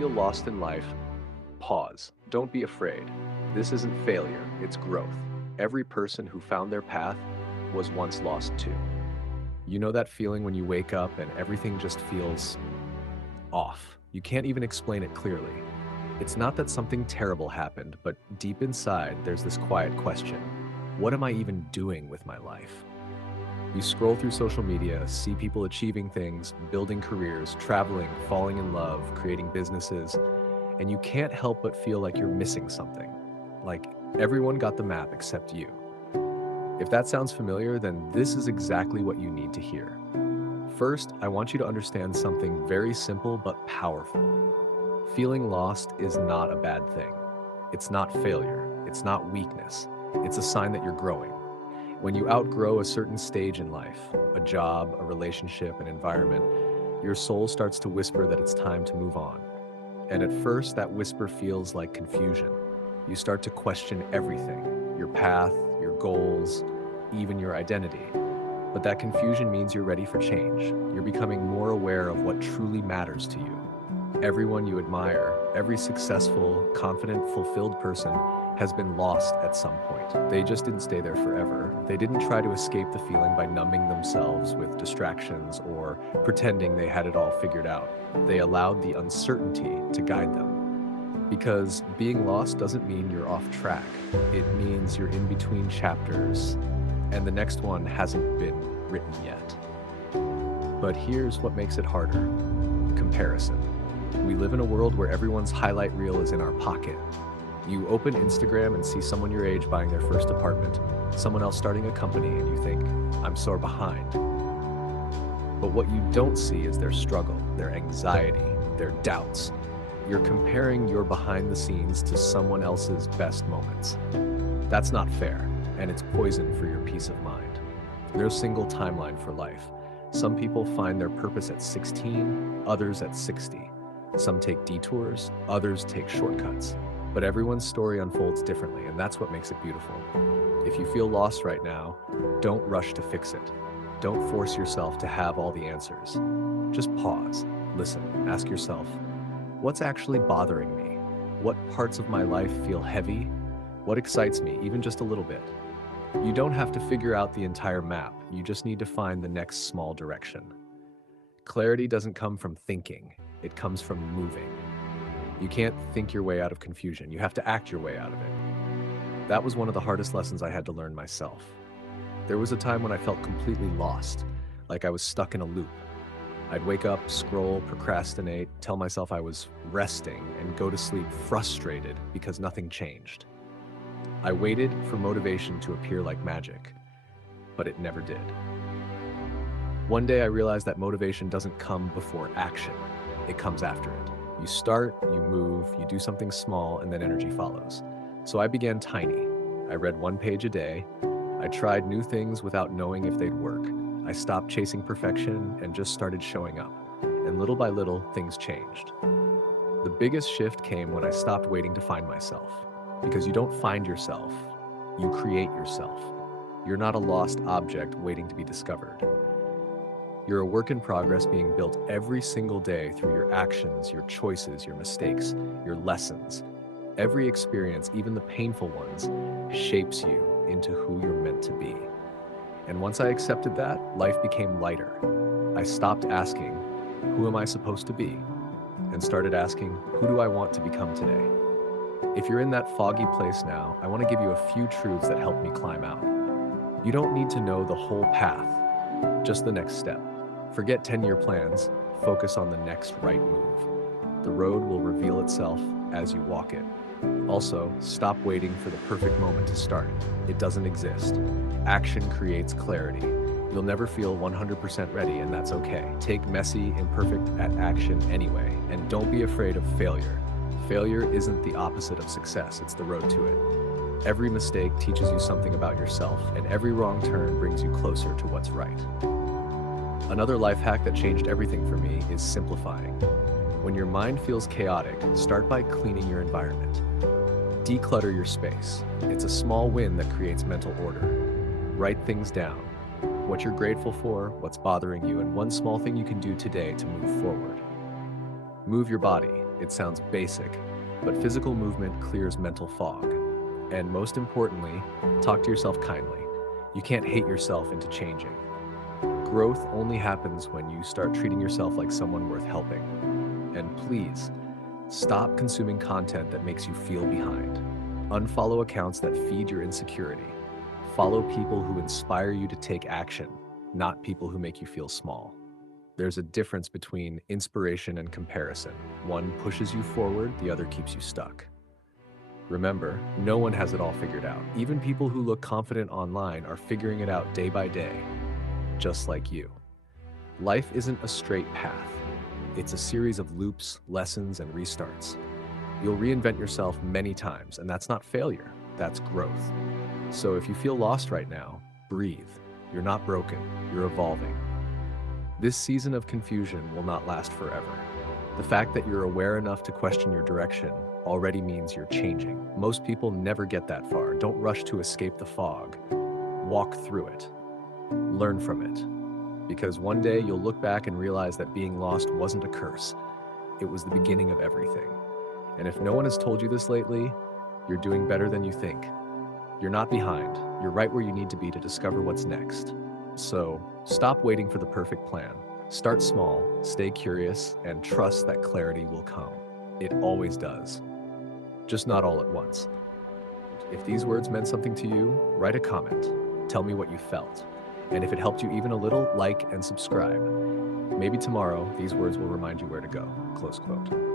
feel lost in life, pause. Don't be afraid. This isn't failure, it's growth. Every person who found their path was once lost too. You know that feeling when you wake up and everything just feels off. You can't even explain it clearly. It's not that something terrible happened, but deep inside, there's this quiet question. What am I even doing with my life? You scroll through social media, see people achieving things, building careers, traveling, falling in love, creating businesses, and you can't help but feel like you're missing something. Like everyone got the map except you. If that sounds familiar, then this is exactly what you need to hear. First, I want you to understand something very simple but powerful. Feeling lost is not a bad thing. It's not failure. It's not weakness. It's a sign that you're growing. When you outgrow a certain stage in life, a job, a relationship, an environment, your soul starts to whisper that it's time to move on. And at first, that whisper feels like confusion. You start to question everything, your path, your goals, even your identity. But that confusion means you're ready for change. You're becoming more aware of what truly matters to you. Everyone you admire, every successful, confident, fulfilled person has been lost at some point. They just didn't stay there forever. They didn't try to escape the feeling by numbing themselves with distractions or pretending they had it all figured out. They allowed the uncertainty to guide them. Because being lost doesn't mean you're off track. It means you're in between chapters, and the next one hasn't been written yet. But here's what makes it harder: comparison. We live in a world where everyone's highlight reel is in our pocket. You open Instagram and see someone your age buying their first apartment, someone else starting a company, and you think, I'm so behind. But what you don't see is their struggle, their anxiety, their doubts. You're comparing your behind the scenes to someone else's best moments. That's not fair, and it's poison for your peace of mind. There's a single timeline for life. Some people find their purpose at 16, others at 60. Some take detours, others take shortcuts. But everyone's story unfolds differently, and that's what makes it beautiful. If you feel lost right now, don't rush to fix it. Don't force yourself to have all the answers. Just pause, listen, ask yourself, what's actually bothering me? What parts of my life feel heavy? What excites me, even just a little bit? You don't have to figure out the entire map. You just need to find the next small direction. Clarity doesn't come from thinking. It comes from moving. You can't think your way out of confusion. You have to act your way out of it. That was one of the hardest lessons I had to learn myself. There was a time when I felt completely lost, like I was stuck in a loop. I'd wake up, scroll, procrastinate, tell myself I was resting, and go to sleep frustrated because nothing changed. I waited for motivation to appear like magic, but it never did. One day I realized that motivation doesn't come before action. It comes after it. You start, you move, you do something small, and then energy follows. So I began tiny. I read 1 page a day. I tried new things without knowing if they'd work. I stopped chasing perfection and just started showing up. And little by little, things changed. The biggest shift came when I stopped waiting to find myself. Because you don't find yourself, you create yourself. You're not a lost object waiting to be discovered. You're a work in progress being built every single day through your actions, your choices, your mistakes, your lessons. Every experience, even the painful ones, shapes you into who you're meant to be. And once I accepted that, life became lighter. I stopped asking, who am I supposed to be? And started asking, who do I want to become today? If you're in that foggy place now, I want to give you a few truths that help me climb out. You don't need to know the whole path, just the next step. Forget 10-year plans, focus on the next right move. The road will reveal itself as you walk it. Also, stop waiting for the perfect moment to start. It doesn't exist. Action creates clarity. You'll never feel 100% ready, and that's okay. Take messy, imperfect at action anyway, and don't be afraid of failure. Failure isn't the opposite of success, it's the road to it. Every mistake teaches you something about yourself, and every wrong turn brings you closer to what's right. Another life hack that changed everything for me is simplifying. When your mind feels chaotic, start by cleaning your environment. Declutter your space. It's a small win that creates mental order. Write things down. What you're grateful for, what's bothering you, and one small thing you can do today to move forward. Move your body. It sounds basic, but physical movement clears mental fog. And most importantly, talk to yourself kindly. You can't hate yourself into changing. Growth only happens when you start treating yourself like someone worth helping. And please, stop consuming content that makes you feel behind. Unfollow accounts that feed your insecurity. Follow people who inspire you to take action, not people who make you feel small. There's a difference between inspiration and comparison. One pushes you forward, the other keeps you stuck. Remember, no one has it all figured out. Even people who look confident online are figuring it out day by day, just like you. Life isn't a straight path. It's a series of loops, lessons, and restarts. You'll reinvent yourself many times, and that's not failure, that's growth. So if you feel lost right now, breathe. You're not broken, you're evolving. This season of confusion will not last forever. The fact that you're aware enough to question your direction already means you're changing. Most people never get that far. Don't rush to escape the fog. Walk through it. Learn from it. Because one day you'll look back and realize that being lost wasn't a curse. It was the beginning of everything. And if no one has told you this lately, you're doing better than you think. You're not behind. You're right where you need to be to discover what's next. So stop waiting for the perfect plan. Start small, stay curious, and trust that clarity will come. It always does. Just not all at once. If these words meant something to you, write a comment. Tell me what you felt. And if it helped you even a little, like and subscribe. Maybe tomorrow, these words will remind you where to go. Close quote.